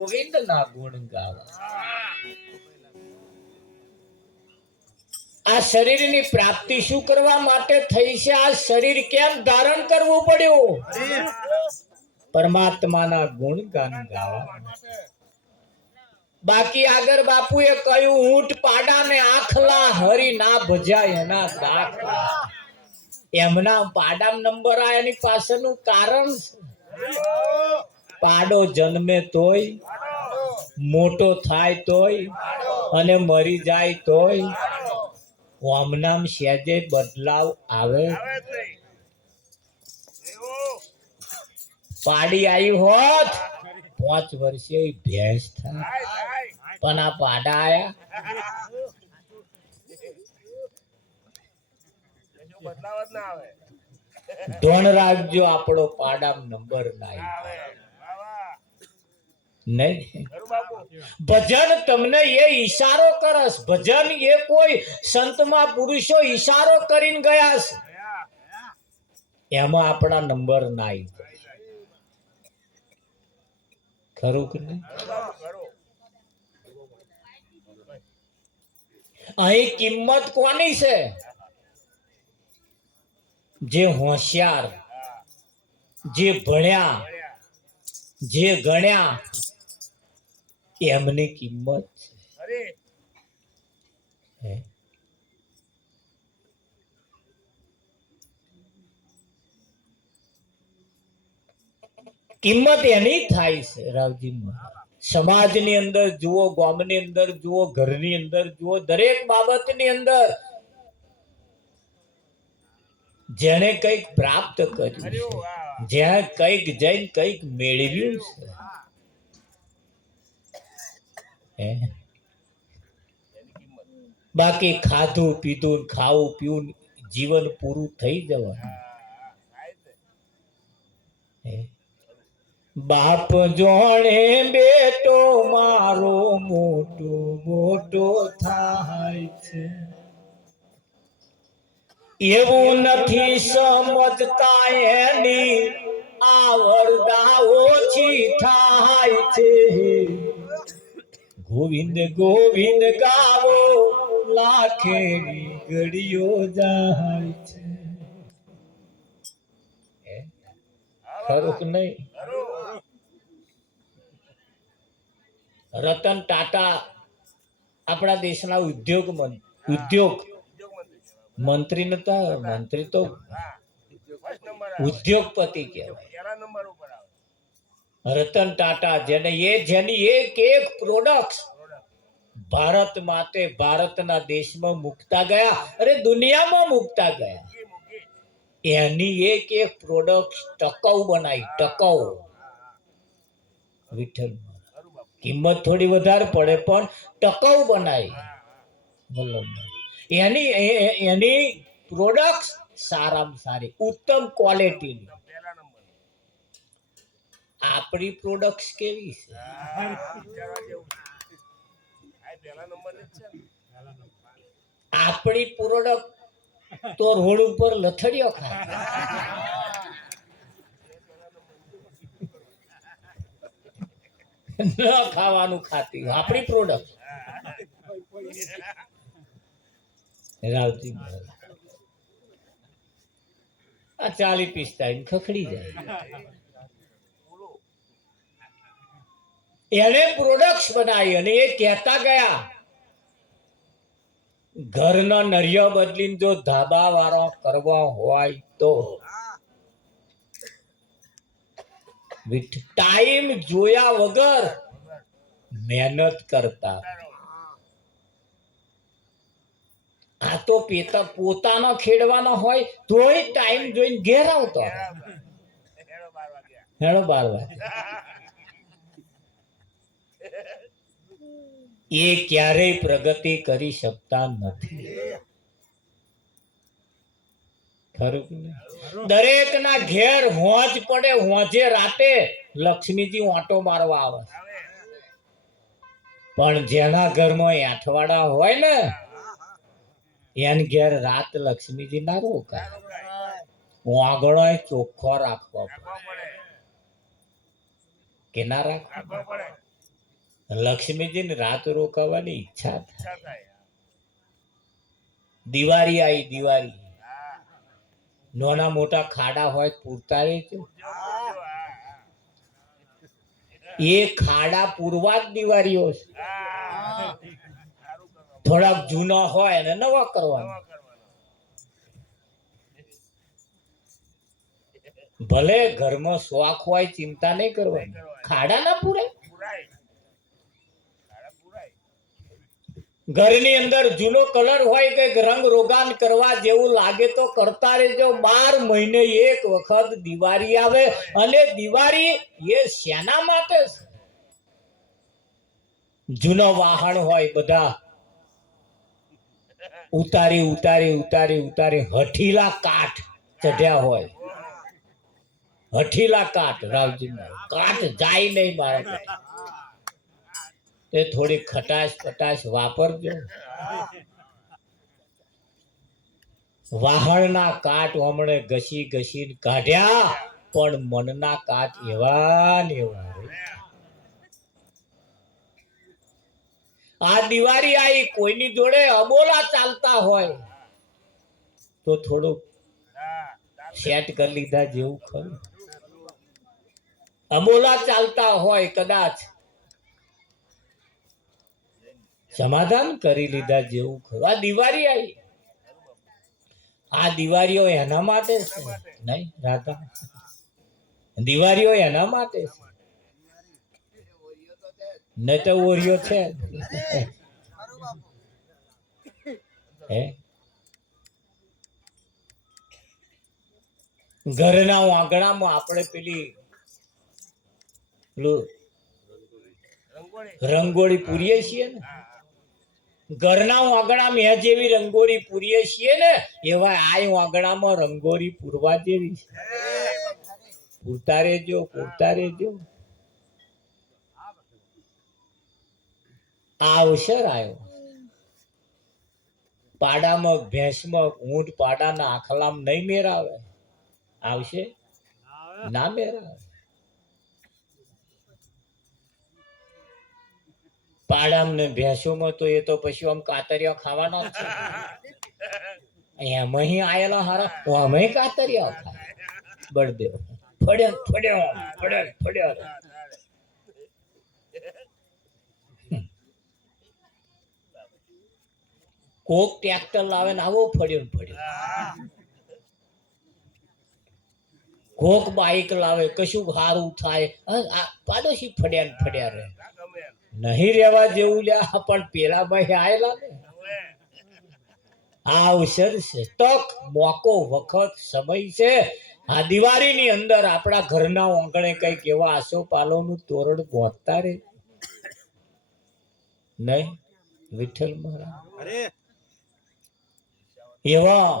ગોવિંદના ગુણ ગાવા. આ શરીરની પ્રાપ્તિ શું કરવા માટે થઈ છે? આ શરીર કેમ ધારણ કરવું પડ્યું? પરમાત્માના ગુણ ગાન ગાવા. બાકી આગળ બાપુએ કહ્યું, ઊંટ પાડા ને આખલા હરી ના ભજાય એના દાખલા. એમના પાડામ નંબર આ એની પાછળનું કારણ છે. પાડો જન્મે તોય, મોટો થાય તોય, અને મરી જાય તોય ઓમનામ સહેજે બદલાવ આવે. પાડી આવી હોત 5 વર્ષે ભેંસ થાય, પણ આ પાડા આયા ધોન રાખજો, આપણો પાડામ નંબર નહીં. ભજન તમને એ ઈશારો કરસ. ભજન એ કોઈ સંતમાં પુરુષો ઈશારો કરીને ગયા છે, એમાં આપણા નંબર નાઈ. ખરું કે નહીં? અહીં કિંમત કોની છે? જે હોશિયાર, જે ભણ્યા, જે ગણ્યા, એમની કિંમત છે. કિંમત એની થાય છે રાવજી. સમાજની અંદર જુઓ, ગામની અંદર જુઓ, ઘરની અંદર જુઓ, દરેક બાબતની અંદર જેને કંઈક પ્રાપ્ત કર્યું, જ્યાં કંઈક જઈને કંઈક મેળવ્યું છે. બાકી ખાધું પીધું, ખાવું પીવું, જીવન પૂરું થઈ જવાનું. બાપ જોણે બેટો મારો મોટો મોટો થાય છે, એવું નથી સમજતા એની આવરદા ઓછી થાય છે. ગોવિંદ ગોવિંદ ગાવો લાખેની ઘડીઓ જાય છે. ખરું કે નહીં? રતન ટાટા આપણા દેશના ઉદ્યોગ મંત્રી નતા. મંત્રી તો ઉદ્યોગપતિ કહેવાય. રતન ટાટા જેની એક એક પ્રોડક્ટ ભારત માટે, ભારતના દેશમાં મુકતા ગયા, અરે દુનિયામાં મુકતા ગયા. એની એક એક પ્રોડક્ટ ટકાઉ બનાવી. ટકાઉ. વિઠ્ઠલ કિંમત થોડી વધારે પડે પણ ટકાઉ બનાવી. એની પ્રોડક્ટ સારામાં સારી, ઉત્તમ ક્વોલિટીની. આપણી પ્રોડક્ટ કેવી છે? આપણી પ્રોડક્ટ તો રોડ ઉપર લથડિયો ખાય. ન ખાવાનું ખાતી આપણી પ્રોડક્ટ. રાવજી આ 40-45 ખખડી જાય. એને પ્રોડક્ટ બનાવી અને એ કહેતા ગયા, ઘરનો નરિયો બદલીને જો ધાબા વાળો કરવો હોય તો ટાઈમ જોયા વગર મહેનત કરતા. આ તો પોતાનો ખેડવાનો હોય તોય ટાઈમ જોઈને ઘેર આવતો. હેડો 12 વાગે. એ ક્યારેય પ્રગતિ કરી શકતા નથી. દરેક ના ઘેર હોંજ પડે, હોંજે રાતે લક્ષ્મીજી ઓટો મારવા આવે. પણ જેના ઘરમાં 8 વાળા હોય ને, એને ઘેર રાત લક્ષ્મીજી ના રોકાય. વાગડો ચોખ્ખો રાખવો પડે કે ના રાખવો? લક્ષ્મીજીને રાત રોકાવાની ઈચ્છા થાય. દિવાળી આવી, દિવાળી નાના મોટા ખાડા હોય પૂરતા રહેજો. એ ખાડા પૂરવા જ દિવાળીઓ છે. થોડાક જૂના હોય અને નવા કરવાના. ભલે ઘરમાં શોખ હોય, ચિંતા નહીં કરવાની, ખાડા ના પૂરે. ઘરની અંદર જૂનો કલર હોય કે રંગ રોગાન કરવા જેવું લાગે તો કરતા રહેજો. 12 મહિને એક વખત દિવાળી આવે. અને દિવાળી એ શેના માટે છે? જૂનો વાહન હોય બધા ઉતારી ઉતારી ઉતારી ઉતારી હઠીલા કાઠ ચઢ્યા હોય. હઠીલા કાઠ, રાવજી કાઠ જાય નહીં મારા ભાઈ. એ થોડી ખટાશ પટાશ વાપરજો. વાહણના કાટ હમણે ઘસી ઘસી કાઢ્યા, પણ મનના કાટ એવા ને એવા. આ દિવાળી આવી, કોઈની જોડે અબોલા ચાલતા હોય તો થોડું સેટ કરી લીધા જેવું ખરું. અબોલા ચાલતા હોય કદાચ સમાધાન કરી લીધા જેવું ખરું. આ દિવાળી આવી, આ દિવાળીઓ એના માટે છે નહીં રાધા? દિવાળીઓ એના માટે છે, નહીં તો ઓરિયો છે. હે ઘરના આંગણામાં આપણે પેલી રંગોળી પૂરીએ છીએ ને, ઘરના આંગણામાં એ જેવી રંગોળી પૂરીએ છીએ ને, એવા આ આંગણામાં રંગોળી પૂરવા જેવી છે. પૂરતા રહેજો, પૂરતા રહેજો. આ અવસર આવ્યો. પાડામાં ભેંસમાં ઊંટ પાડાના આખલામાં નહીં મેરાવે. આવશે ના મેરાવે. પાડામાં ને ભેંસોમાં તો એ તો પછી આમ કાતરિયા ખાવાના જ છે. એમાં આયેલા હારા અમે કાતરિયા ખાય. બળદેવ ફડ્યો ફડ્યો ફડ્યો ફડ્યો. કોક ટ્રેક્ટર લાવે ને આવો ફડ્યો ફડ્યો. કોક બાઈક લાવે, કશું સારું થાય, પાડોશી ફડ્યા ને ફડ્યા રહે. નહીં રેવા જેવું લ્યા, પણ પેલા ભાઈ આયેલા ને. આ અવસર છે, તક, મોકો, વખત, સમય છે. આ દિવાળીની અંદર આપણા ઘરના આંગણે કઈક એવા આસોપાલોનું તોરણ ગોતતા રે નહીં વિઠ્ઠલ મહારાજ? એવા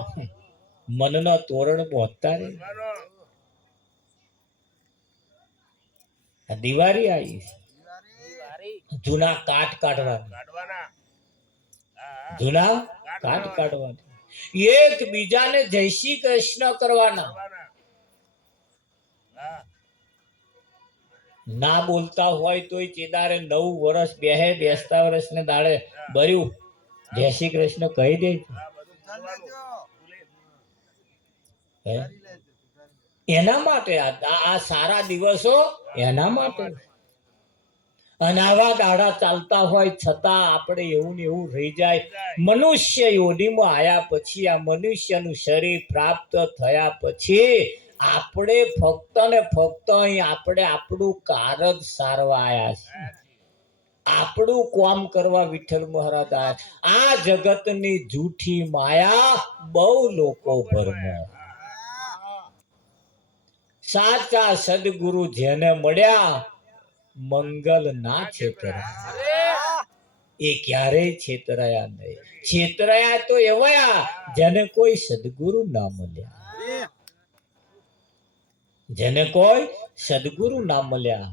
મનના તોરણ ગોતતા રે. દિવાળી આવી, જૂના કાટ કાઢવાના, જૂના કાટ કાઢવાના, એક બીજાને જય શ્રી કૃષ્ણ કરવાના. ના બોલતા હોય તોય ચેદારે 9 વર્ષ બેસતા વર્ષ ને દાડે બર્યું જય શ્રી કૃષ્ણ કહી દે. એના માટે આ સારા દિવસો એના માટે. અને આવા દાડા ચાલતા હોય છતાં આપણે એવું ને એવું રહી જાય. મનુષ્ય યોનિમાં આયા પછી, આ મનુષ્યનું શરીર પ્રાપ્ત થયા પછી આપણે ફક્ત ને ફક્ત અહીં આપણે આપણું કારજ સારવા આયા છે, આપણું કામ કરવા વિઠ્ઠલ મહારાજ આયા. આ જગતની જૂઠી માયા બહુ લોકો ભરમે. સાચા સદગુરુ જેને મળ્યા મંગલ ના છેતરાયા. એ ક્યારેય છેતરાયા નહીં. છેતરાયા તો એવા જેને કોઈ સદગુરુ ના મળ્યા, જેને કોઈ સદગુરુ ના મળ્યા.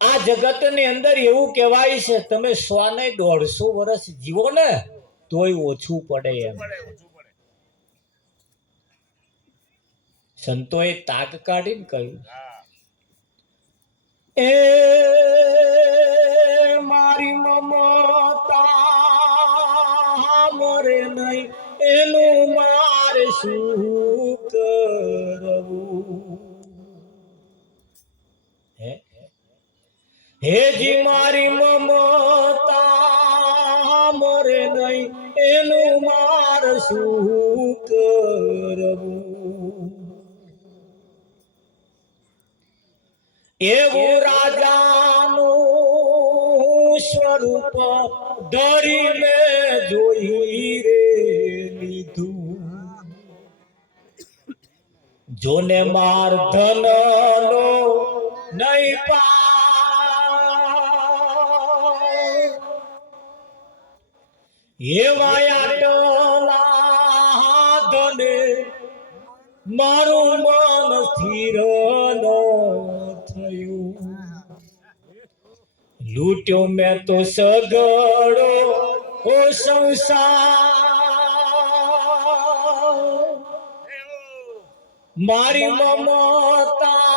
આ જગત ની અંદર એવું કહેવાય છે, તમે 100 ને 150 વર્ષ જીવો ને તોય ઓછું પડે એમ. સંતોએ તાક કાઢીને કહ્યું, એ મારી મમતા મરે નહીં, એનું મારે શું કરવું? હેજી મારી મમતા મરે નહીં, એનું મારે શું કરવું? એવું રાજાનું સ્વરૂપ ધરીને જોઈ રે લીધું, જોને માર ધન નો નહીં એવા આટલા ધને મારું મન સ્થિર ન થયું, લૂટ્યો મેં તો સગડો ઓ સંસાર, મારી મમતા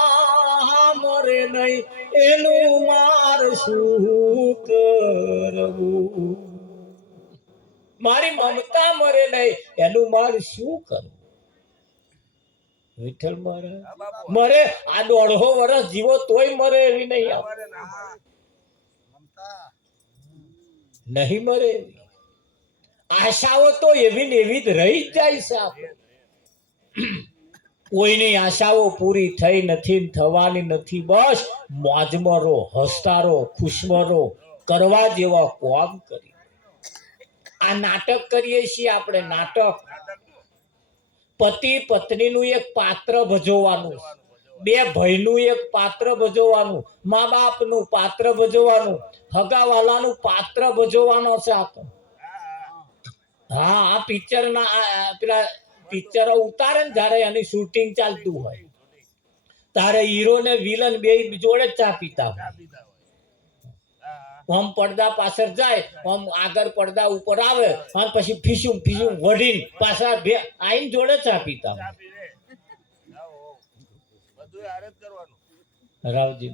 મરે નહીં, એનું માર શું કરવું? મારી મમતા મરે નહીં, એનું માર શું કરવું? વિઠ્ઠલ મરે આ 150 વર્ષ જીવો તોય મરે એવી નહીં નહીં મરે એવી આશાઓ તો એવી ને એવી જ રહી જ જાય છે. કોઈની આશાઓ પૂરી થઈ નથી, થવાની નથી. બસ મોજમાં રહો, હસતા રહો, ખુશમાં રહો, કરવા જેવા કોમ કરી. આ નાટક કરીએ છીએ આપણે, નાટક. પતિ પત્નીનું એક પાત્ર ભજવવાનું, બે ભાઈનું એક પાત્ર ભજવવાનું, મા બાપનું પાત્ર ભજવવાનું, હગાવાલાનું પાત્ર ભજવવાનો છે આ તો. હા, આ પિક્ચર ના પેલા પિક્ચરો ઉતારે ને જયારે એની શૂટિંગ ચાલતું હોય તારે હીરો ને વિલન બે જોડે ચા પીતા હોય. આમ પડદા પાછળ જાય, આમ આગળ પડદા ઉપર આવે, અને પછી ફીસું ફીસું વઢીને પાછા આઈને જોડે ચા પીતા હોય. રાવજી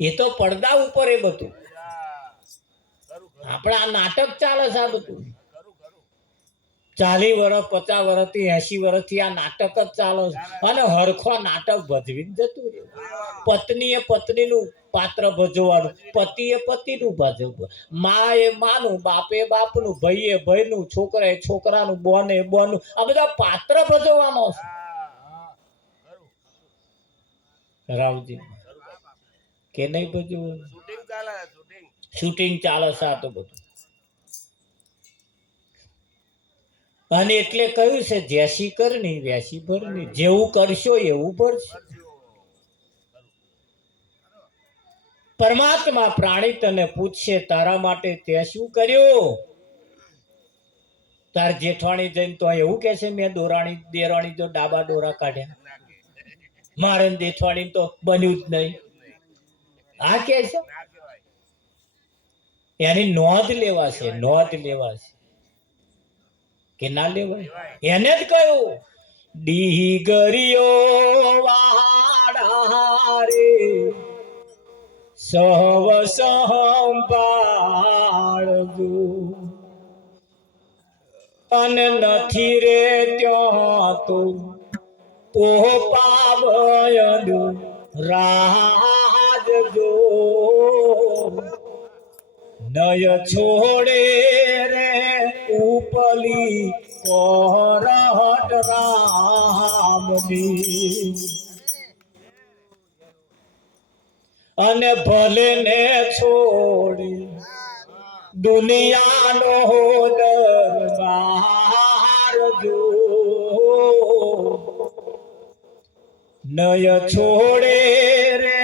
એ તો પડદા ઉપર એ બધું. આપણે આ નાટક ચાલે છે આ બધું. 40 વર્ષ 50 વર્ષથી 80 વર્ષથી આ નાટક જ ચાલે છે, અને હરખો નાટક ભજવીને જતું રહે. પત્નીએ પત્નીનું પાત્ર ભજવવાનું, પતિએ પતિનું ભજવવાનું, મા એ માનું, બાપે બાપનું, ભાઈએ ભાઈનું, છોકરાએ છોકરાનું, બોને બોનું, આ બધા પાત્ર ભજવવાનો છે. રાવજી કે નહીં ભજવવાનું? શૂટિંગ ચાલે છે આ તો બધું. અને એટલે કહ્યું છે, જેસી કરની વેસી ભરની, જેવું કરશો એવું ભરશે. પરમાત્મા પ્રાણી તને પૂછશે, તારા માટે તે શું કર્યું? તાર જેઠવાણી જઈને તો એવું કે છે, મેં દેરાણી જો ડાબા ડોરા કાઢ્યા, મારે જેઠવાણી તો બન્યું જ નહીં. આ કે છે એની નોંધ લેવાશે, નોંધ લેવાશે કે ના લેવાય? એને જ કહ્યું, ડીગરીઓ વાડા રે સહવ સંભાળજો, અને નથી રે ત્યાં તો પાવયનું રાજજો, નય છોડે રે ઉપલી કોરહટ રામની, અને ભલે ને છોડી દુનિયાનો દરબાર જો, નય છોડે રે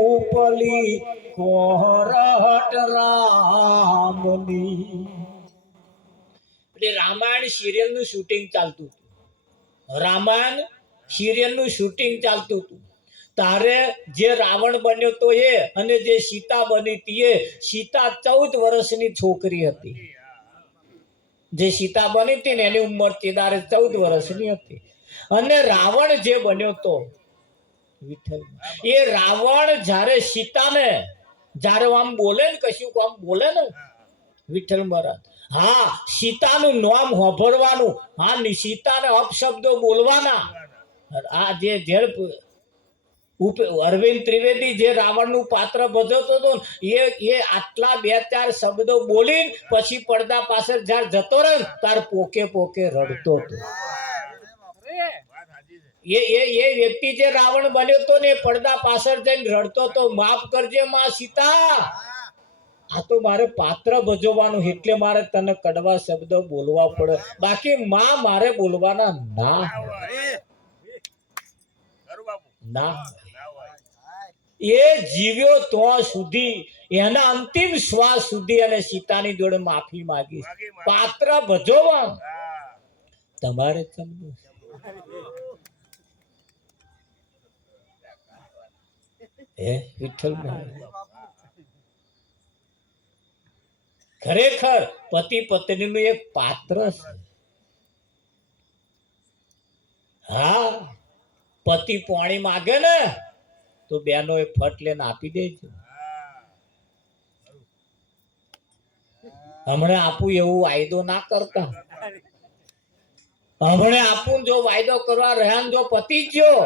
ઉપલી કોરહટ રામની. એટલે રામાયણ સિરિયલ નું શૂટિંગ ચાલતું હતું. રામાયણ સિરિયલ નું શૂટિંગ ચાલતું હતું. તારે જે રાવણ બન્યો તો એ, અને જે સીતા બની હતી એ, સીતા 14 વર્ષની છોકરી હતી. જે સીતા બની હતી ને એની ઉંમર તેદારે 14 વર્ષની હતી. અને રાવણ જે બન્યો તો વિઠ્ઠલ, એ રાવણ જ્યારે સીતાને જ્યારે આમ બોલે ને, કશું આમ બોલે ને વિઠ્ઠલ મહારાજ, હા સીતાનું નામ હોભળવાનું, હા સીતાને અપશબ્દો બોલવાના. આ જે અરવિંદ ત્રિવેદી જે રાવણનું પાત્ર ભજવતો હતો એ આટલા 2-4 શબ્દો બોલી પછી પડદા પાછળ જ્યારે જતો રહે તાર પોકે પોકે રડતો હતો. એ વ્યક્તિ જે રાવણ બન્યો હતો ને પડદા પાછળ જઈને રડતો હતો, માફ કરજે માં સીતા, આ તો મારે પાત્ર ભજવવાનું એટલે મારે તને કડવા શબ્દ બોલવા પડે, બાકી માં મારે બોલવાના ના. એ જીવ્યો તો સુધી, એના અંતિમ શ્વાસ સુધી અને સીતાની જોડે માફી માંગી. પાત્ર ભજવવા તમારે સમજવું. હે વિઠ્ઠલ, ખરેખર પતિ પત્નીનું એક પાત્ર છે. હા, પતિ પાણી માગે ને તો બેનો એ ફટ લઈને આપી દેજો. હમણાં આપું એવું વાયદો ના કરતા. હમણાં આપું જો વાયદો કરવા રહ્યા જો પતિ ગયો,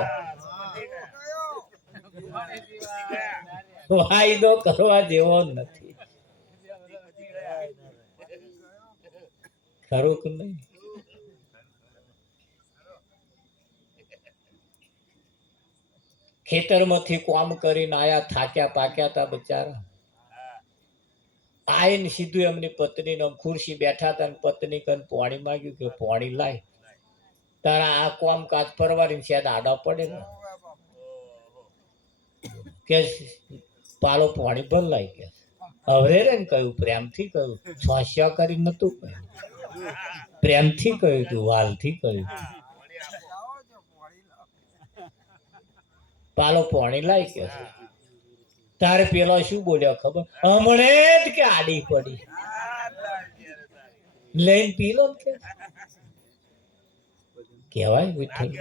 વાયદો કરવા જેવો નથી. ખરું કે નહીં? ખેતરમાંથી કામ કરીને આયા, થાક્યા પાક્યા હતા બચારા. આઈને સીધું એમની પત્નીને ખુરશી બેઠા હતા, પત્ની કન પાણી માંગ્યું કે પાણી લાય. તારા આ કામકાજ પરવારી છે આડા પડે ને કે પાલો પાણી ભર લાય કે હવે રે ને કહ્યું, પ્રેમથી કહ્યું, સ્વાસ્યા કરી નતું કહ્યું, પ્રેમથી કહ્યું તું, વાલથી કહ્યું, પાલો પાણી લાય કે. તારે પેલો શું બોલ્યો ખબર? હમણે જ કે આડી પડી લઈને પી લો કે કહેવાય વિઠ્ઠલ.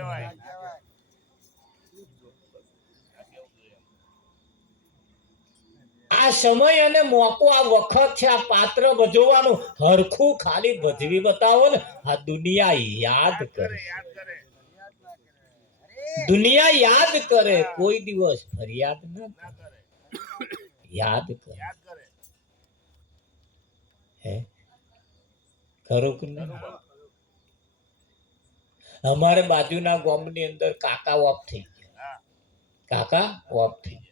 આ સમય અને મોકો, આ વખત છે આ પાત્ર ભજવવાનું. હરખું ખાલી ભજવી બતાવો ને, આ દુનિયા યાદ કરે, દુનિયા યાદ કરે, કોઈ દિવસ ફરિયાદ ના કરે, યાદ કરે. હે ખરું કે નહીં? અમારે બાજુના ગામની અંદર કાકા ઓફ થઈ ગયા. કાકા ઓફ થઈ ગયા.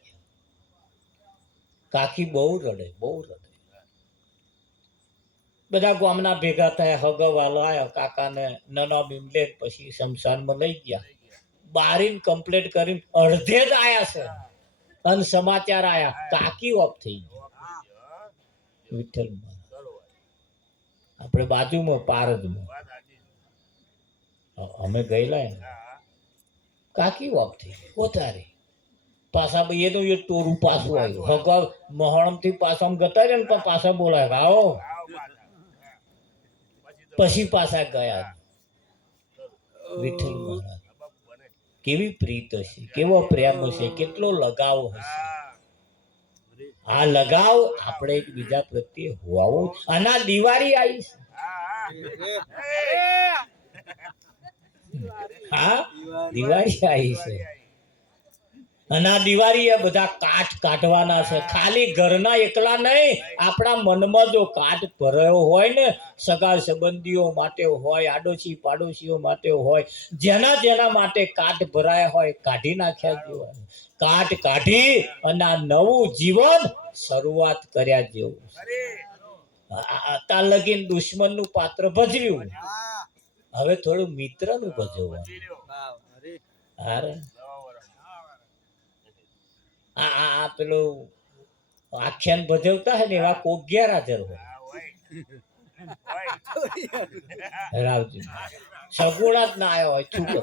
કાકી બહુ રડે, બહુ રડે. બધા ગામના ભેગા થયા, હગવાલો આવ્યા, કાકાને નાના બીમલે પછી શમશાનમાં લઈ ગયા. બારીને કમ્પ્લેટ કરીને અડધે જ આયા છે અને સમાચાર આયા કાકી ઓફ થઈ ગયા. વિઠ્ઠલ આપણે બાજુમાં પારદમાં અમે ગયેલા, કાકી ઓફ થઈ ગઈ. પોતારી પાછા ભાઈ એનું એ ટોરું પાછું આવ્યું. હગવા મહણમ થી પાછા ગતા ને પણ પાછા બોલાય આવો, પછી પાછા ગયા. વિઠ્ઠલ મહારાજ કેવી પ્રીત હશે, કેવો પ્રેમ હશે, કેટલો લગાવ હશે. આ લગાવ આપણે એકબીજા પ્રત્યે હોવો. આના દિવાળી આવી છે. હા દિવાળી આવી છે અને આ દિવાળી બધા કાઠ કાઢવાના છે. ખાલી ઘરના એકલા નહીં, આપણા મનમાં જો કાઠ ભરાયો હોય ને, સગા સંબંધીઓ માટે હોય, આડોશી પાડોશીઓ માટે હોય, જેના જેના માટે કાઠ ભરાયા હોય કાઢી નાખ્યા જેવા, કાઠ કાઢી અને આ નવું જીવન શરૂઆત કર્યા જેવું. અત્યાર લગીન દુશ્મનનું પાત્ર ભજવ્યું, હવે થોડું મિત્રનું ભજવવાનું. અરે આ પેલું આખ્યાન ભજવતા હે ને એવા કોક ગેરહાજર હોય. રાવજી સગુણા જ ના આવ્યો હોય, શું કરો?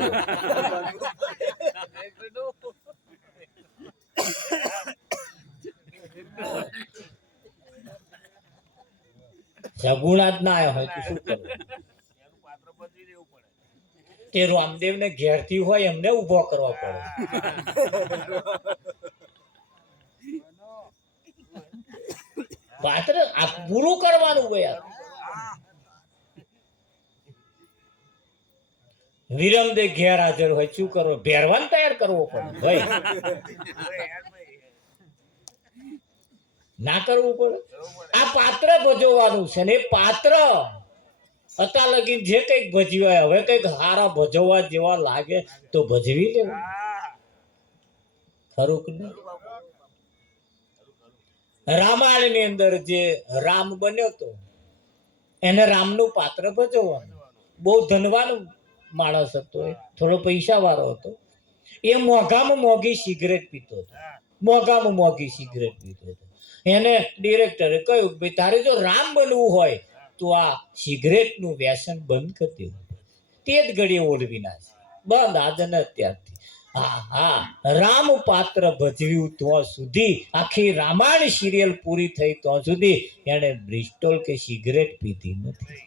સગુણા જ ના આવ્યો હોય તો શું કરો? એ રામદેવ ને ઘેરથી હોય એમને ઉભો કરવા પડે. પાત્ર આ પૂરું કરવાનું હોય. વિરમદે ઘેર હાજર હોય શું કરવો? ભેરવાન તૈયાર કરવો પડે ભાઈ, ના કરવું પડે. આ પાત્ર ભજવવાનું છે ને એ પાત્ર અત્યાર લગી જે કઈક ભજવાય હવે કઈક હારા ભજવવા જેવા લાગે તો ભજવી લેવું. ખરું કે નહીં? રામાયણ ની અંદર જે રામ બન્યો તો એને રામનું પાત્ર ભજવવાનું. બહુ ધનવાન માણસ હતો, થોડો પૈસા વાળો હતો. એ મોંઘામાં મોંઘી સિગરેટ પીતો હતો, મોંઘામાં મોંઘી સિગરેટ પીતો હતો. એને ડિરેક્ટરે કહ્યું ભાઈ તારે જો રામ બનવું હોય તો આ સિગરેટ નું વ્યસન બંધ કરી દેવું. તે જ ઘડીએ ઓલવી નાખે બંધ આજને અત્યારથી. હા હા, રામ પાત્ર ભજવ્યું ત્યાં સુધી, આખી રામાયણ સિરિયલ પૂરી થઈ ત્યાં સુધી એને બ્રિસ્ટોલ કે સિગરેટ પીધી નથી.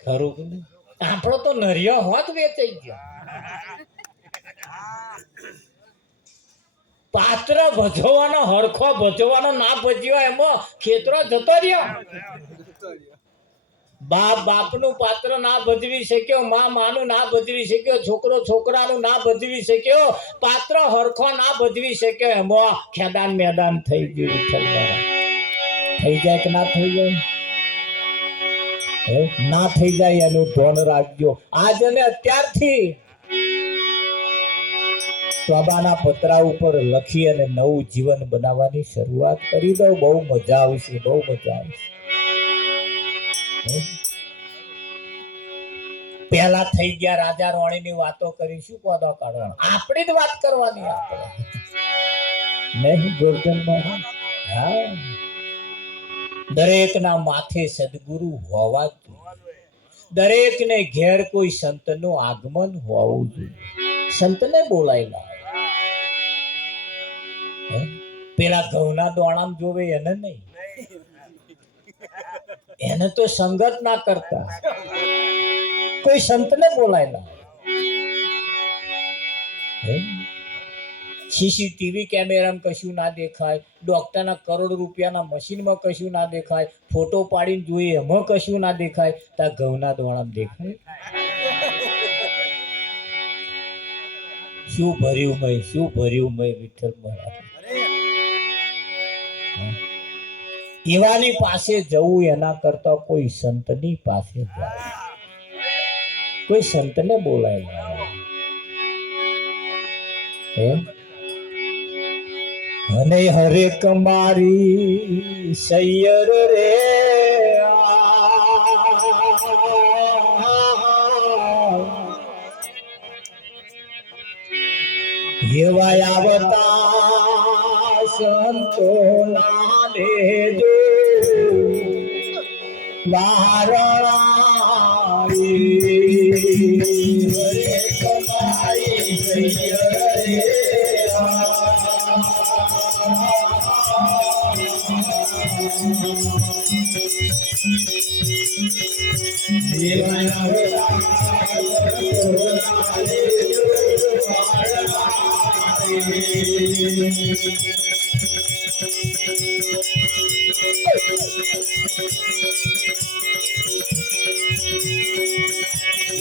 ખરું કે નહીં? આપણો તો નરિયા હોત વેચાઈ ગયો. પાત્ર ભજવવાનો હરખો ભજવવાનો ના ભજ્યો એમાં ખેતરો જતો રહ્યો. બાપ બાપનું પાત્ર ના ભજવી શક્યો, માં માનું ના ભજવી શક્યો, છોકરો છોકરાનું ના ભજવી શક્યો, પાત્ર હરખો ના ભજવી શક્યો. એમાં ખેદાન મેદાન થઈ ગયું. થઈ જાય કે ના થઈ જાય? ના થઈ જાય એનું ધ્યાન રાખજો. આજ અને અત્યારથી બાબાના પતરા ઉપર લખી અને નવું જીવન બનાવવાની શરૂઆત કરી દો. બહુ મજા આવશે, બહુ મજા આવશે. પેલા થઈ ગયા રાજા રાણી ની વાતો કરી, શું પોદો કાઢવાનો? આપણી જ વાત કરવાની આપણે નહીં. ગોરધનમાં હા, દરેક ના માથે સદગુરુ હોવા જોઈએ. દરેક ને ઘેર કોઈ સંત નું આગમન હોવું જોઈએ. સંતને બોલાયેલા પેલા ઘઉંના દોણામ જોવે એને નહીં, એને તો સંગત ના કરતા. કોઈ સંતને બોલાયેલા. સીસીટીવી કેમેરામાં કશું ના દેખાય, ડોક્ટરના કરોડ રૂપિયાના મશીનમાં કશું ના દેખાય, ફોટો પાડીને જોઈએ એમાં કશું ના દેખાય, ત્યાં ઘઉંના દોણામ દેખાય. શું ભર્યું મય, શું ભર્યું મય વિઠ્ઠલ મહારાજ. એવાની પાસે જવું એના કરતા કોઈ સંતની પાસે જાય. કોઈ સંતને બોલાય અને હરે કમારી સૈયર રે એવા આવતા સંતો ના દેજો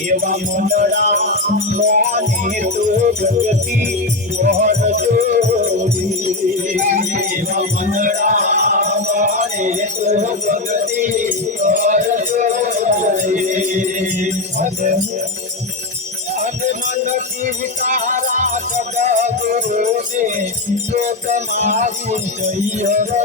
એવા મંડળા મોને તો જગતિ મોહન જોડી. એવા મંડળા મોને તો જગતિ મોહન જોડી. અને મન કી તારા સદગુરુને જોત મારી જય રે.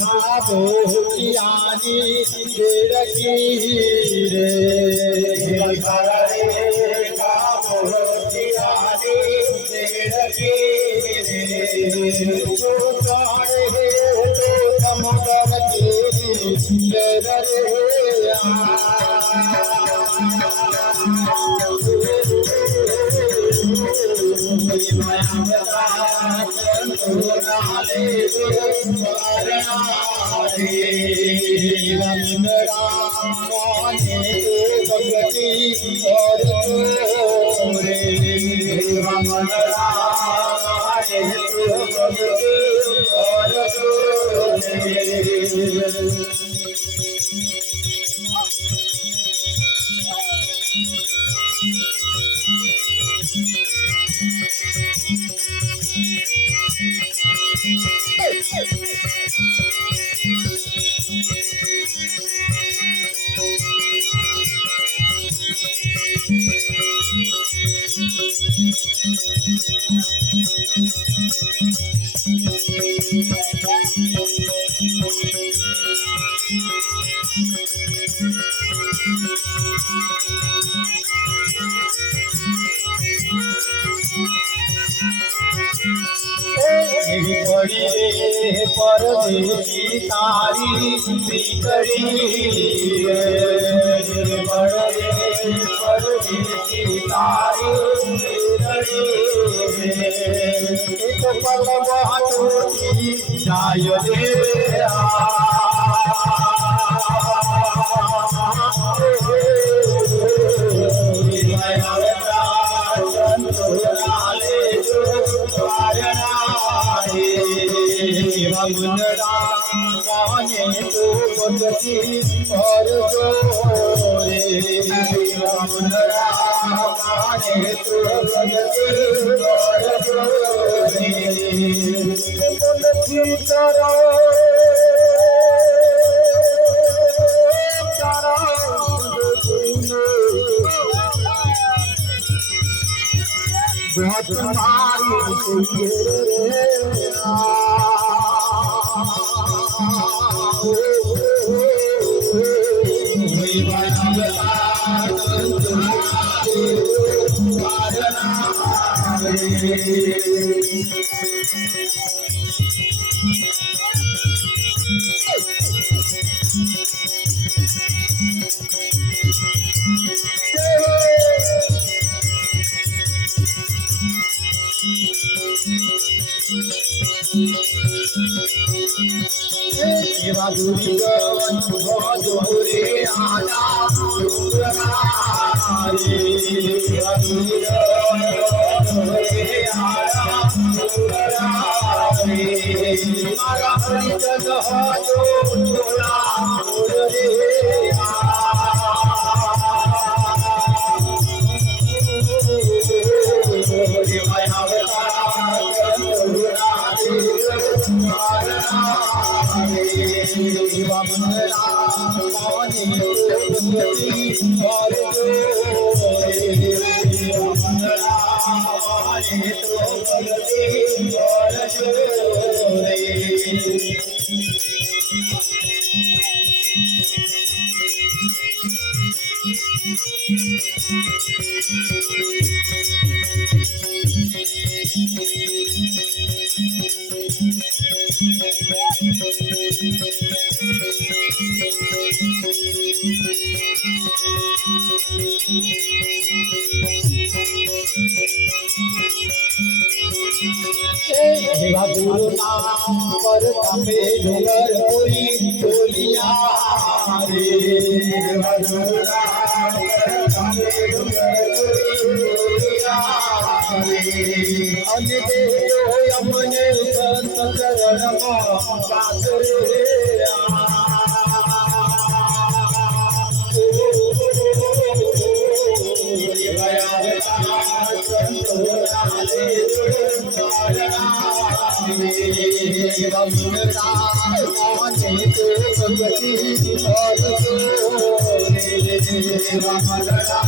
खाबो कियानी रखी रे खाबो कियानी रखी रे जो कारे तो समगर के रे परदेसी तारी बिकरी परदेसी तारी एक पल बहादुरी जाय रे मुनरा गाने तो बदती और जोरे मुनरा गाने तो बदती और जोरे बदती करो तारा बहुत मारी पर तमे डोंगर पूरी टोलिया यमुने संत चरण ભગતી કરજો રે રમણના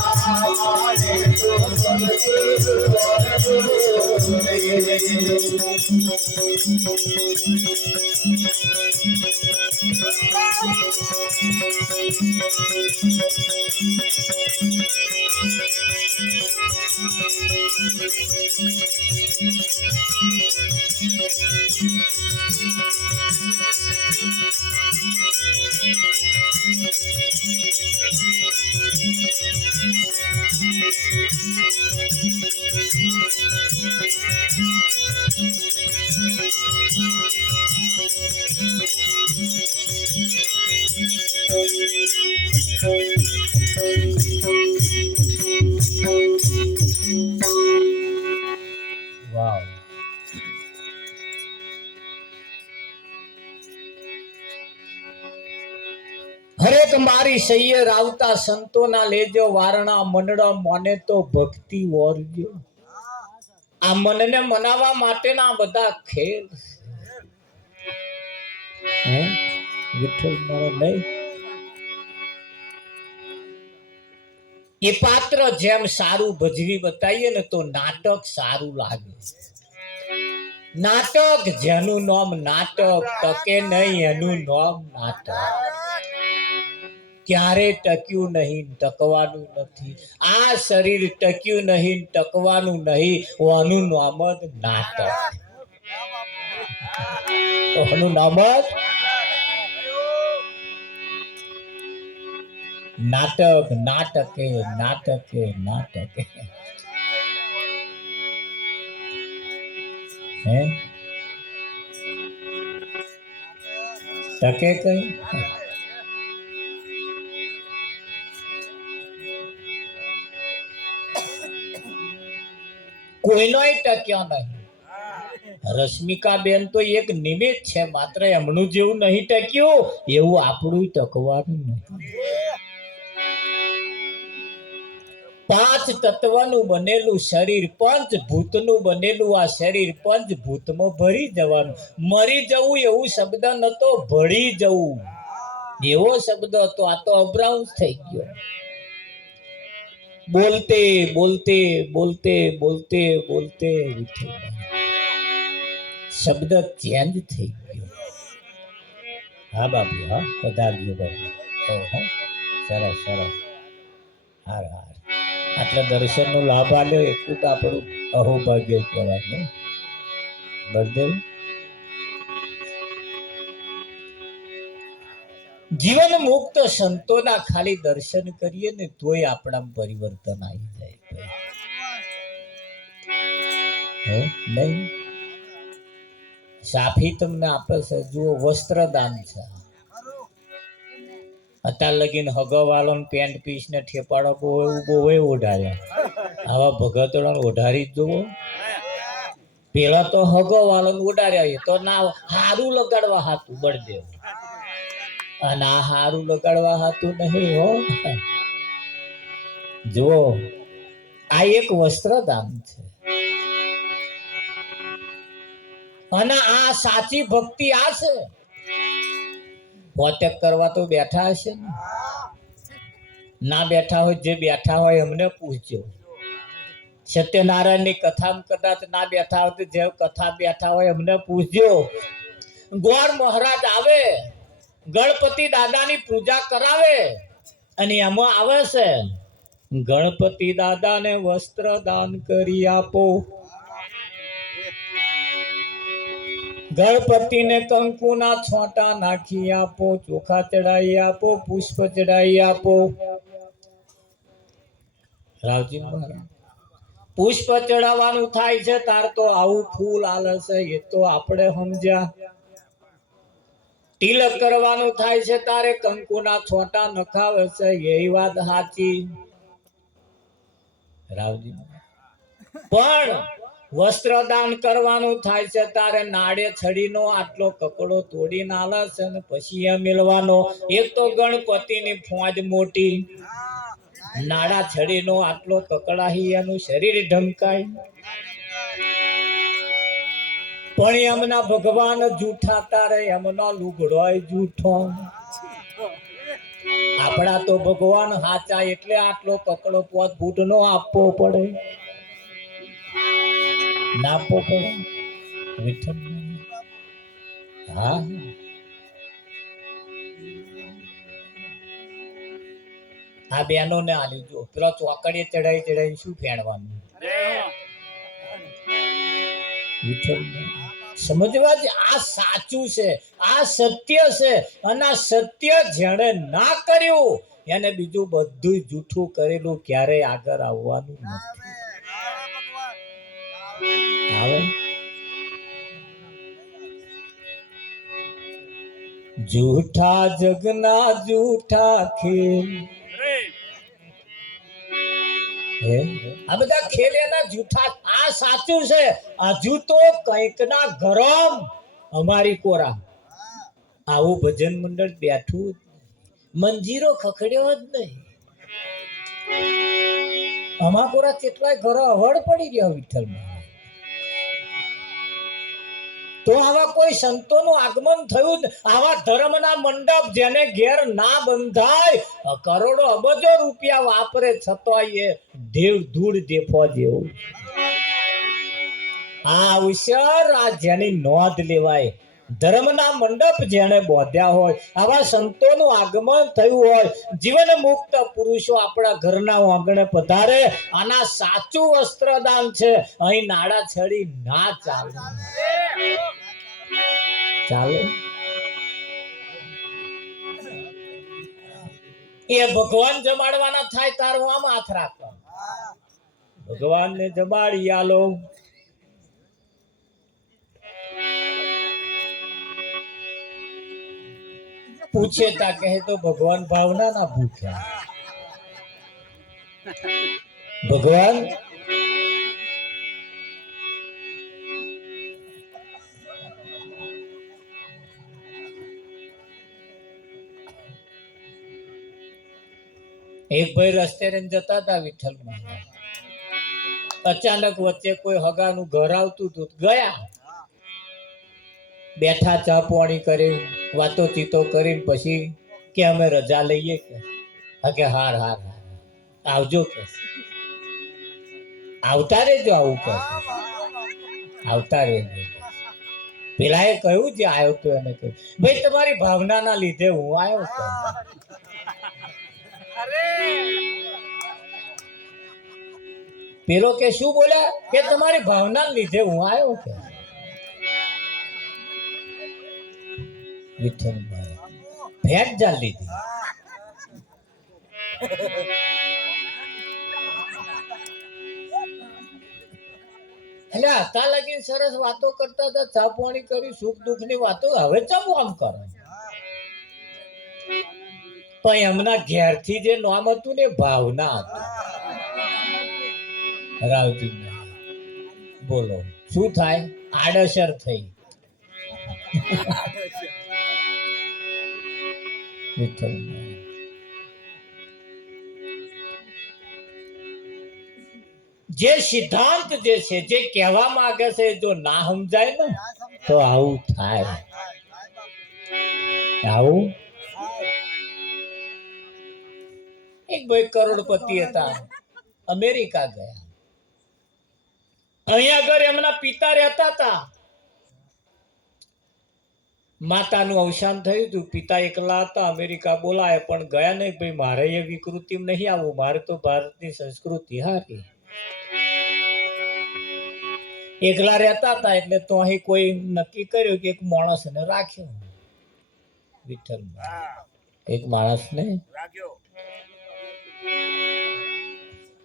મારે તો ભગતી કરજો વાવ. હરેક મારી સૈયર આવતા સંતોના લેજો વારણા મનડા મને તો ભક્તિ ઓરજો. આ મનને મનાવવા માટેના બધા ખેલ હે વિઠ્ઠલ મારો નહીં. એ પાત્ર જેમ સારું ભજવી બતાવીએ ને તો નાટક સારું લાગે. નાટક જેનું નામ નાટક ટકે નહીં એનું નામ નાટક. ક્યારે ટક્યું નહીં ટકવાનું નથી. આ શરીર ટક્યું નહીં ટકવાનું નહીં. ઓનું નામ જ નાટક. ઓનું નામ જ નાટક. નાટકે નાટકે નાટકે હે ટકે કઈ કોઈનોય ટક્યો નહીં. રશ્મિકાબેન તો એક નિમિત્ત છે માત્ર. એમનું જેવું નહીં ટક્યું એવું આપણું ટકવાનું નહીં. પાંચ તત્વનું બનેલું શરીર, પંચભૂતનું બનેલું આ શરીર પંચભૂતમાં ભરી જવાનું. મરી જવું એવું શબ્દ નતો, ભળી જવું એવો શબ્દ હતો. આ તો અભ્રાંશ થઈ ગયો. બોલતે બોલતે બોલતે બોલતે બોલતે શબ્દ ચેન્જ થઈ ગયો. હા બાપુ, હા પધારજો બાપુ. સરસ સરસ. હાર હાર. આટલા દર્શનનો લાભ આલ્યો એટલું તો આપણું અહોભાગ્ય કહેવાય ને બળદેવ. જીવન મુક્ત સંતોના ખાલી દર્શન કરીએ ને તોય આપણા પરિવર્તન આવી જાય. હે નહીં? સાફી તમને આપે છે. જુઓ, વસ્ત્રદાન છે. અત્યાર લગીને હગવાલો પેન્ટ પીસ ને ઠેપાડો બહુ ઓઢાર્યા. આવા ભગતોને ઓઢારી જ જુઓ. પેલા તો હગવાલો ઓઢાર્યા. એ તો ના હારું લગાડવા હાથું બળદેવ. અને આ હારું લગાડવા હાથું નહીં હો. જુઓ, આ એક વસ્ત્રદાન છે. અને આ સાચી ભક્તિ આ છે. પોતે કરવા તો બેઠા હશે ને? ના બેઠા હોય, જે બેઠા હોય એમને પૂછજો. સત્યનારાયણ ની કથામાં કદાચ ના બેઠા હોય તો જે કથા બેઠા હોય એમને પૂછજો. ગોળ મહારાજ આવે, ગણપતિ દાદાની પૂજા કરાવે અને એમાં આવે છે ગણપતિ દાદાને વસ્ત્ર દાન કરી આપો, ગણપતિને કંકુના છોટા નાખી આપો, ચોખા ચડાવી આપો, પુષ્પ ચડાવી આપો. રાવજી મહારાજ પુષ્પ ચડાવવાનું થાય છે તાર તો આવું ફૂલ આલે છે એ તો આપણે સમજ્યા. તિલક કરવાનું થાય છે તારે કંકુના છોટા નખાવે છે એ વાત સાચી રાવજી. પણ વસ્ત્રદાન કરવાનું થાય છે તારે નાડે છડીનો આટલો કકડો તોડી નાલે છે ને પછી એ મેળવાનો. એક તો ગણપતિની ફોજ મોટી, નાડા છડીનો આટલો કકડાહી એનું શરીર ઢંકાય. પણ એમના ભગવાન જૂઠા તારે એમનો લુગડોય જૂઠો. આપણા તો ભગવાન હાચા એટલે આટલો કકડો 5 ફૂટ નો આપવો પડે, ના આપવો પડે વિઠ્ઠલ. હા, આ બેનો ને આલ્યું જો પેલા ચોકડીએ ચડાઈ ચડાઈ શું ફેણવાનું વિઠ્ઠલ. સમજવા જ આ સાચું છે, આ સત્ય છે, અને આ સત્ય જેણે ના કર્યું એને બીજું બધું જૂઠું કરેલું ક્યારેય આગળ આવવાનું નથી. આવે જૂઠા જગના જૂઠા ખેલ, આ બધા ખેલ એના જૂઠા. આ સાચું છે. હજુ તો કંઈક ના ગરમ અમારી કોરા આવું ભજન મંડળ બેઠું જ નહીં. મંજીરો ખખડ્યો જ નહીં. અમા કોરા કેટલાય ઘર અવળ પડી ગયા વિઠ્ઠલમાં. તો આવા કોઈ સંતોનું આગમન થયું, આવા ધર્મના મંડપ જેને ઘેર ના બંધાય, કરોડો અબજો રૂપિયા વાપરે છતાંય એ દેવ ધૂળ દેફો જેવું. આ અવસર આ જેની નોંધ લેવાય. ધર્મના મંડપ જેને બોધ્યા હોય, આવા સંતોનું આગમન થયું હોય, જીવન મુક્ત પુરુષો આપણા ઘરના આંગણે પધારે, આના સાચું વસ્ત્રદાન છે. અહીં નાડા છડી ના ચાલે. ચાલે એ ભગવાન જમાડવાના થાય તારું આમ હાથ રાખવા, ભગવાન ને જમાડી આલો. પૂછે તા કહે તો ભગવાન ભાવના ના ભૂખ્યા. ભગવાન એક ભાઈ રસ્તે રહીને જતા હતા વિઠ્ઠલમાં. અચાનક વચ્ચે કોઈ હગાનું ઘર આવતું હતું, ગયા બેઠા, ચા પાણી કરી, વાતો ચીતો કરીને પછી કે અમે રજા લઈએ કે હાર હાર આવજો કે આવતા રહેજો. આવું કે આવતા રહેજો. પેલા એ કહ્યું જે આવ્યો તો એને કહ્યું ભાઈ તમારી ભાવનાના લીધે હું આવ્યો છું. પેલો કે શું બોલ્યા કે તમારી ભાવના લીધે હું આવ્યો કે વિઠ્ઠલ ભેટ જાલ લીધી. એટલે હતા લગીન સરસ વાતો કરતા હતા, ચા પાણી કરી, સુખ દુઃખ ની વાતો. હવે ચમ આમ કરો? પણ એમના ઘેરથી જે નામ હતું ને ભાવના હતું. રાવજી બોલો શું થાય? આડઅસર થઈ. જે સિદ્ધાંત જે છે, જે કહેવા માંગે છે, જો ના સમજાય ને તો આવું થાય. આવું એક ભાઈ કરોડપતિ હતા, અમેરિકા ગયા. અહીંયા આગળ એમના પિતા રહેતા હતા. માતાનું અવસાન થયું હતું, પિતા એકલા હતા. અમેરિકા બોલાય પણ ગયા નહીં. ભાઈ મારે એ વિકૃતિ નહીં આવવું, મારે તો ભારતની સંસ્કૃતિ હારી. એકલા રહેતા હતા એટલે તો અહીં કોઈ નક્કી કર્યું કે એક માણસને રાખ્યો. વિઠ્ઠલ એક માણસને રાખ્યો.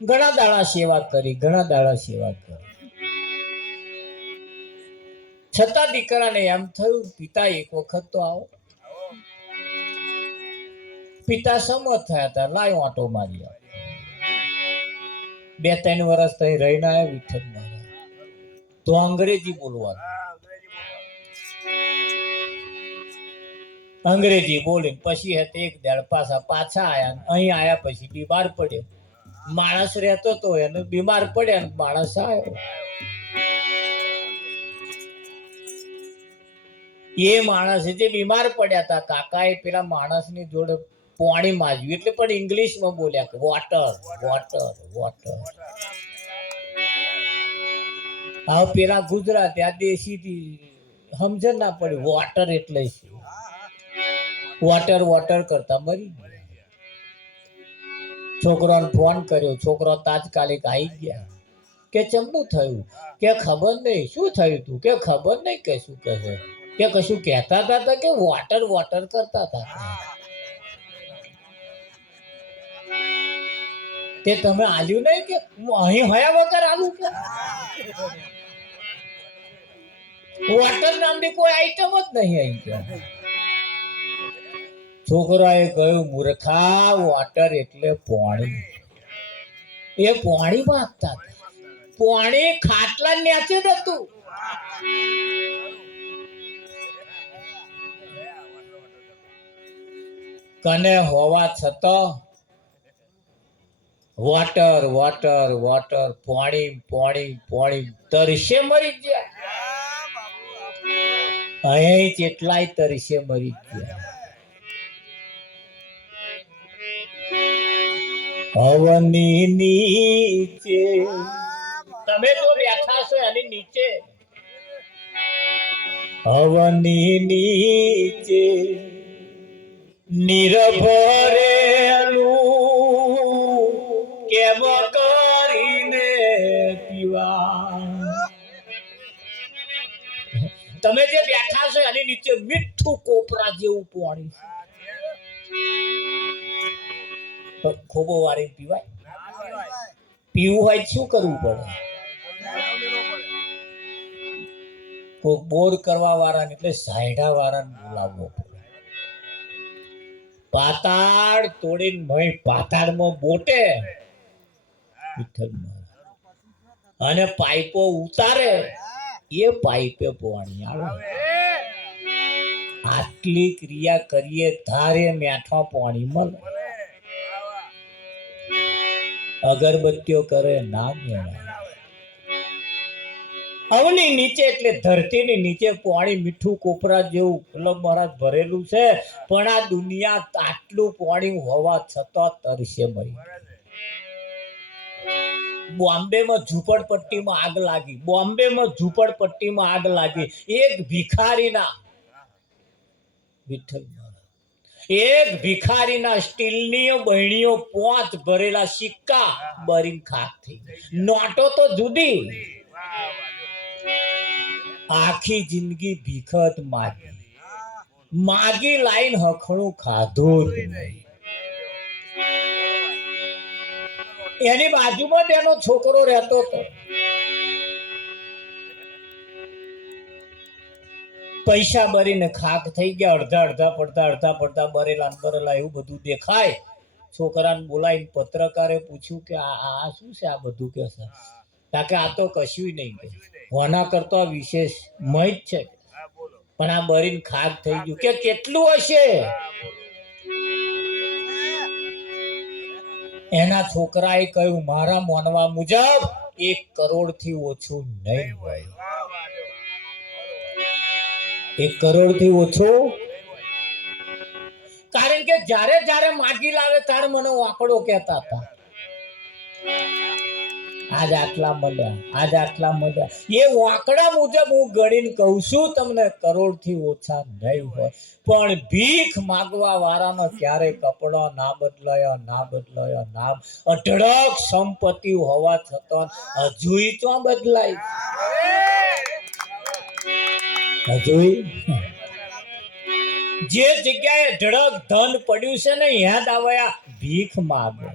ઘણા દાડા સેવા કરી, ઘણા દાડા સેવા કરી. છતાં દીકરાને એમ થયું પિતા એક વખત તો આવો. પિતા સંમત થયા હતા, લાયો આંટો મારી. 2-3 વર્ષ થઈ રહીને આવ્યા વિઠ્ઠલ તો અંગ્રેજી બોલવા. અંગ્રેજી બોલીને પછી હતી એક દાડ પાછા આયા. અહીં આયા પછી બીમાર પડ્યો. માણસ રહેતો તો એને બીમાર પડ્યા ને માણસ આવ્યો. એ માણસ જે બીમાર પડ્યા હતા કાકાએ પેલા માણસની જોડે પાણી માંગ્યું એટલે પણ ઇંગ્લિશમાં બોલ્યા કે વોટર વોટર વોટર. હવે પેલા ગુજરાતી આ દેશી સમજણ ના પડી વોટર એટલે શું. વોટર વોટર કરતા મરી ગયા. છોકરાને ફોન કર્યો, છોકરો તાત્કાલિક આવી ગયા કે ચમનું થયું કે ખબર નહીં. શું થયું તું કે ખબર નહીં કે શું કહે કે કશું કહેતા હતા કે વોટર વોટર કરતા હતા. તે તમે આલ્યું નહીં કે અહીં હયા વગર આલું કે વોટર નામની કોઈ આઈટમ જ નહીં અહીં કે. છોકરાએ કહ્યું મૂર્ખા વોટર એટલે પાણી. એ પાણી માંગતા હતા. પાણી ખાટલા નેચે નતું. કને હોવા છતાં વોટર વોટર વોટર પાણી પાણી પાણી તરસે મરી ગયા. અહીં કેટલાય તરસે મરી ગયા. હવની નીચે તમે તો બેઠા છો એની નીચે. હવની નીચે નિર્ભરેલું કેમ કરીને પીવા. તમે જે બેઠા છો એની નીચે મીઠું કોપરા જેવું પાણી ખોબો વાળી પીવાય. પીવું હોય શું કરવું પડે? કોઈ બોર કરવા વાળાને એટલે સાયડા વાળાને બોલાવવો પડે. પાતાળ તોડીને મય પાતાળમાં બોટે અને પાઇપો ઉતારે એ પાઇપે પાણી આવે. આટલી ક્રિયા કરીએ ધારે મેઠા પાણી મળે. અગરબત્તીઓ કરે ના મળે. અવની નીચે એટલે ધરતીની નીચે પાણી મીઠું કોપરા જેવું કુલમ મહારાજ ભરેલું છે. પણ આ દુનિયા આટલું પાણી હોવા છતાં તરસે મરી. બોમ્બેમાં ઝૂંપડપટ્ટીમાં આગ લાગી. બોમ્બેમાં ઝૂંપડપટ્ટીમાં આગ લાગી. એક ભિખારીના વિઠ્ઠલ એક ભિખારીના સ્ટીલની બહેણીઓ 5 ભરેલા સિક્કા બરીને ખાક થઈ. નોટો તો જુદી. આખી જિંદગી ભીખત માગી માગી લાઈન હખણું ખાધું. એની બાજુમાં જ એનો છોકરો રહેતો હતો. પૈસા ભરીને ખાક થઈ ગયા. અડધા અડધા પડતા બરેલા બરેલા એવું બધું દેખાય. છોકરાને બોલાવીને પત્રકારે પૂછ્યું કે આ શું છે આ બધું કે છે. તાકે આ તો કશું નહીં કે હોના કરતા વિશેષ મય જ છે. પણ આ બરીને ખાક થઈ ગયું કે કેટલું હશે. એના છોકરાએ કહ્યું મારા માનવા મુજબ 1 કરોડથી ઓછું નહીં હોય. 1 કરોડથી ઓછું. કારણ કે જ્યારે જ્યારે માગી લાવે ત્યારે મને વાંકડો કહેતા હતા. આજ આટલા મળ્યા આજ આટલા મળ્યા. એ વાંકડા મુજબ હું ગણીને કહું છું તમને કરોડથી ઓછા નહીં હોય. પણ ભીખ માગવા વાળાનો ક્યારે કપડો ના બદલાયો ના બદલાયો ના. અઢળક સંપત્તિ હોવા છતાં હજુય તો બદલાય. હજુય જે જગ્યાએ ઢળક ધન પડ્યું છે ને યાદ આવ્યા ભીખ માગે.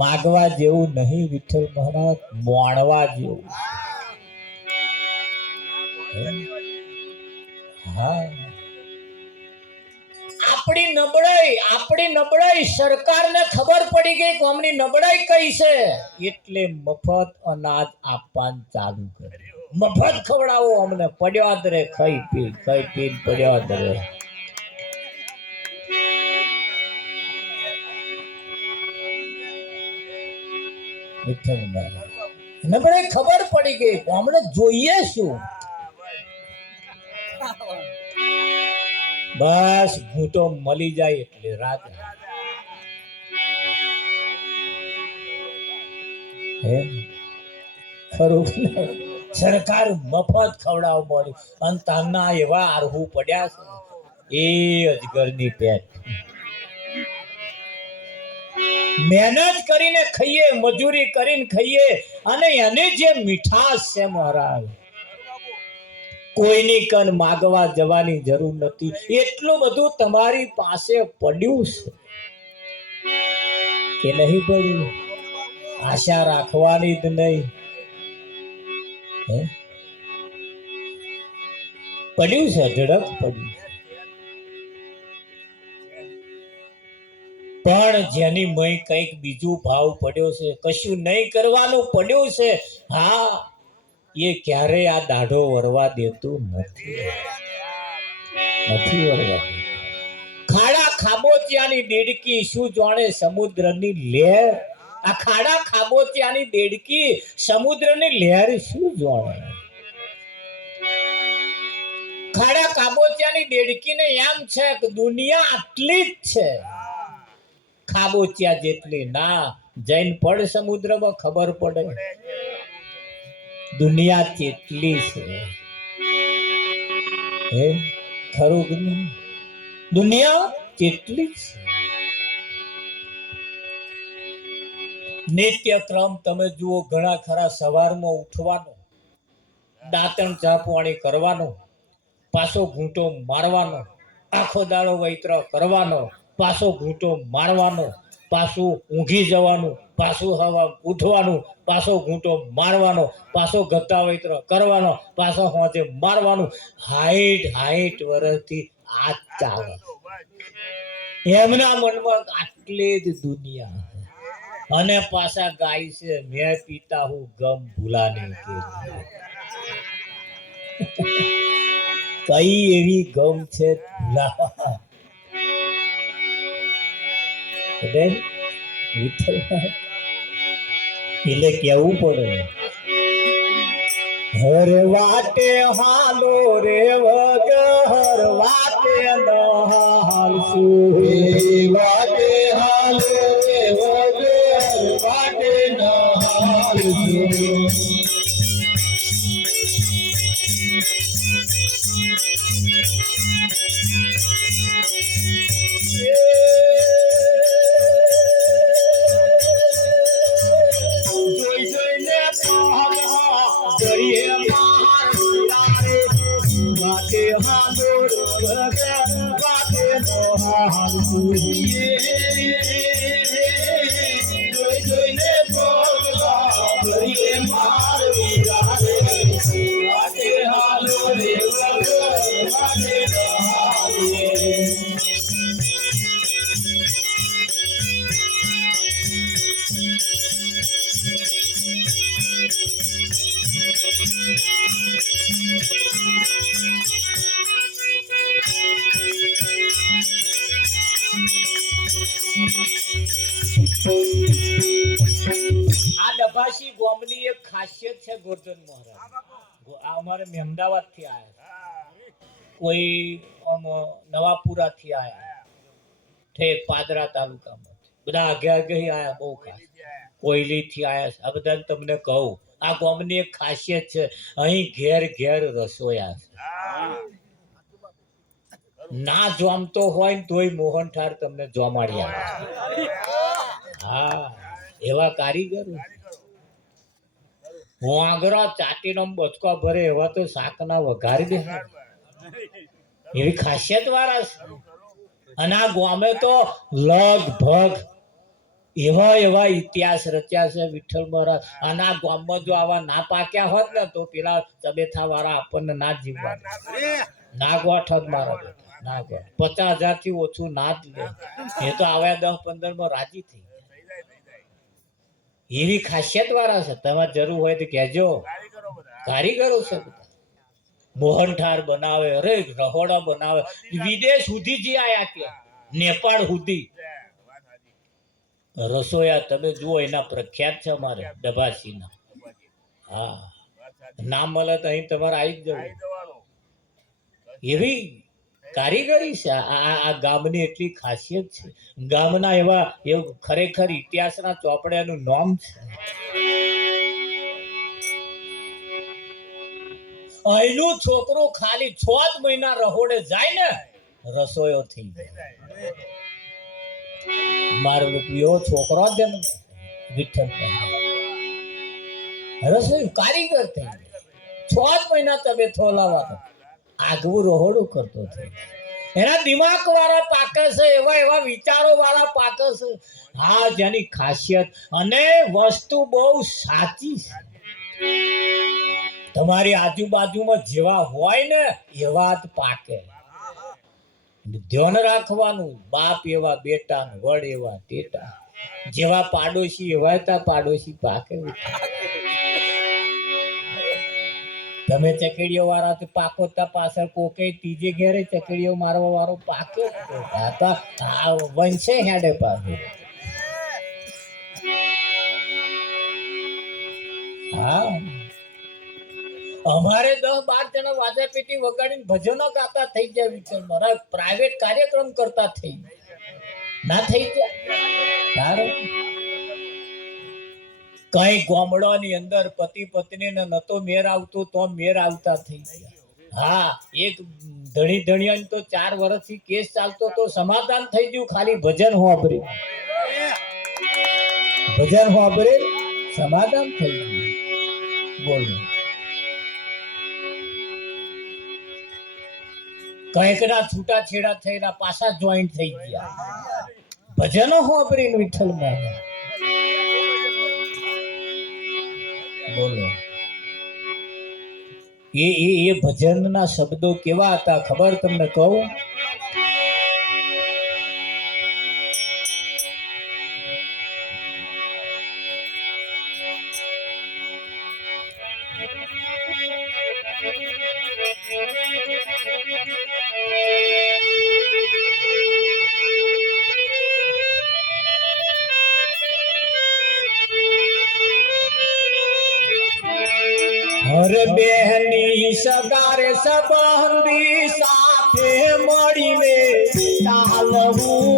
માગવા જેવું નહીં વિઠ્ઠલ મહારાજ, મોણવા જેવું. હા, આપણી નબળાઈ સરકારને ખબર પડી ગઈ કે અમની નબળાઈ કઈ છે એટલે મફત અનાજ આપવાનું ચાલુ કર્યું. મફત ખવડાવો અમને, પડ્યો જ રે ખાઈ પી પડ્યો જ રે. નબળાઈ ખબર પડી ગઈ અમને જોઈએ શું. બસ ઘૂંટો મળી જાય એટલે રાત હે ખરું કે નહીં? સરકાર મફત ખવડાવ મળી અને તાના એવા આરહું પડ્યા છે એ અજગરની પેટ મહેનત કરીને ખાઈએ મજૂરી કરીને ખાઈએ અને એની જે મીઠાશ છે મહારાજ કોઈની કન માગવા જવાની જરૂર નથી એટલું બધું તમારી પાસે પડ્યું છે કે નહીં પડ્યું આશા રાખવાની જ નહીં હે પડ્યું છે ઝડપ પડ્યું પણ જેની મય કંઈક બીજું ભાવ પડ્યો છે કશું નહીં કરવાનું પડ્યું છે હા એ ક્યારે આ દાઢો વરવા દેતું નથી વરવા ખાડા ખાબોચિયાની દેડકી શું જાણે સમુદ્રની લહેર આ ખાડા ખાબોચિયાની દેડકી સમુદ્રની લહેર શું જાણે ખાડા ખાબોચિયાની દેડકીને એમ છે કે દુનિયા આટલી જ છે ખાબોચિયા જેટલી ના જૈન પડ સમુદ્રમાં ખબર પડે દુનિયા કેટલી છે હે ખરું કે નહીં દુનિયા કેટલી છે નિત્યક્રમ તમે જુઓ ઘણા ખરા સવારમાં ઉઠવાનો દાંતણ ચાપવાણી કરવાનો પાછો ઘૂંટો મારવાનો આખો દાડો વૈત્ર કરવાનો પાછો ઘૂંટો મારવાનો પાછું ઊંઘી જવાનું પાછું હવા ઉઠવાનું પાછો ઘૂંટો મારવાનો પાછો ગતા વૈત્ર કરવાનો પાછો હોજે મારવાનું 60 વર્ષથી આ ચાલે એમના મનમાં આટલી જ દુનિયા અને પાછા ગાય છે મેં પીતા હું ગમ ભૂલાને કે કઈ એવી ગમ છે ભૂલા એટલે કેવું પડે હર વાટે હાલો રે વગર વાટે ન હાલશું વાટે હાલો રે વગર વાટે ન હાલશું આ ડભાસી ગોમની એક ખાસિયત છે ગોરધન મહારાજ આ અમારે મહેમદાવાદ થી આયા કોઈ નવાપુરા થી આયા ઠેક પાદરા તાલુકામાં બધા આગે આગે આયા બહુ ખાસ કોયલી થી આયા આ બધા તમને કહું આ ગોમની એક ખાસિયત છે અહીં ઘેર ઘેર રસોયા છે ના જોમતો હોય ને તોય મોહનઠાર તમને જોમાડી આવે હા એવા કારીગર હું આગળ ચાટીનો બચકો ભરે એવા તો શાકના વઘારી દે એવી ખાસિયત વાળા છે અને આ ગામે તો લગભગ એવા ઇતિહાસ રચ્યા છે વિઠ્ઠલ મહારાજ અને આ ગામમાં જો આવા ના પાક્યા હોત ને તો પેલા તબેથા વાળા આપણને ના જીવવા ના ગોઠ મારા ના ગોઠ 50,000 થી ઓછું ના જ લે એ તો આવ્યા 10-15 માં રાજી થઈ એવી ખાસિયત વાળા છે તમારે જરૂર હોય તો કહેજો કારીગરો છે મોહનઠાર બનાવે અરે રહોડા બનાવે વિદેશ સુધી જે આયા ત્યાં નેપાળ સુધી રસોયા તમે જુઓ એના પ્રખ્યાત છે અમારે ડભાસીના હા ના મળે તો અહીં તમારે આવી જ જવું એવી કારીગરી છે આ ગામની એટલી ખાસિયત છે ગામના એવા એવું ખરેખર ઇતિહાસના ચોપડાનું નામ છે અહીંનું છોકરું ખાલી 6 જ મહિના રહોડે જાય ને રસોયો થઈ જાય મારો એવો છોકરો જ ને વિઠ્ઠલ રસોઈ કારીગર થઈ જાય 6 જ મહિના તમે થોલાવા તો આગવું રહોડું કરતો થઈ એના દિમાગ વાળા પાકે છે એવા વિચારો વાળા પાકે છે હા જેની ખાસિયત અને વસ્તુ બહુ સાચી છે તમારી આજુબાજુમાં જેવા હોય ને એવા જ પાકે ધ્યાન રાખવાનું બાપ એવા બેટા વડ એવા ટેટા જેવા પાડોશી એવા તા પાડોશી પાકે તમે ચકેડીઓ વાળા તો પાકો તા પાછળ કોકે ત્રીજે ઘેરે ચકેડીઓ મારવા વાળો પાકે વંશે હેડે પાછું હા અમારે 10-12 જણા વાજા પેટી વગાડીને ભજનો ગાતા થઈ જાય વિચાર મારા પ્રાઇવેટ કાર્યક્રમ કરતા થઈ ના થઈ જાય કઈ ગામડાની અંદર પતિ પત્ની ને નતો મેર આવતો તો મેર આવતા થઈ ગયા હા એક ધણી તો 4 વર્ષથી કેસ ચાલતો તો સમાધાન થઈ ગયું ખાલી ભજન હોબરે સમાધાન થઈ ગયું બોલો કઈકના છૂટા છેડા થયેલા પાછા જોઈન્ટ થઈ ગયા ભજનો હોબરીને વિઠ્ઠલમાં બોલો એ ભજનના શબ્દો કેવા હતા ખબર તમને કહું હર બેહની સગારે સંબંધી સાથે મળીને ચાલવું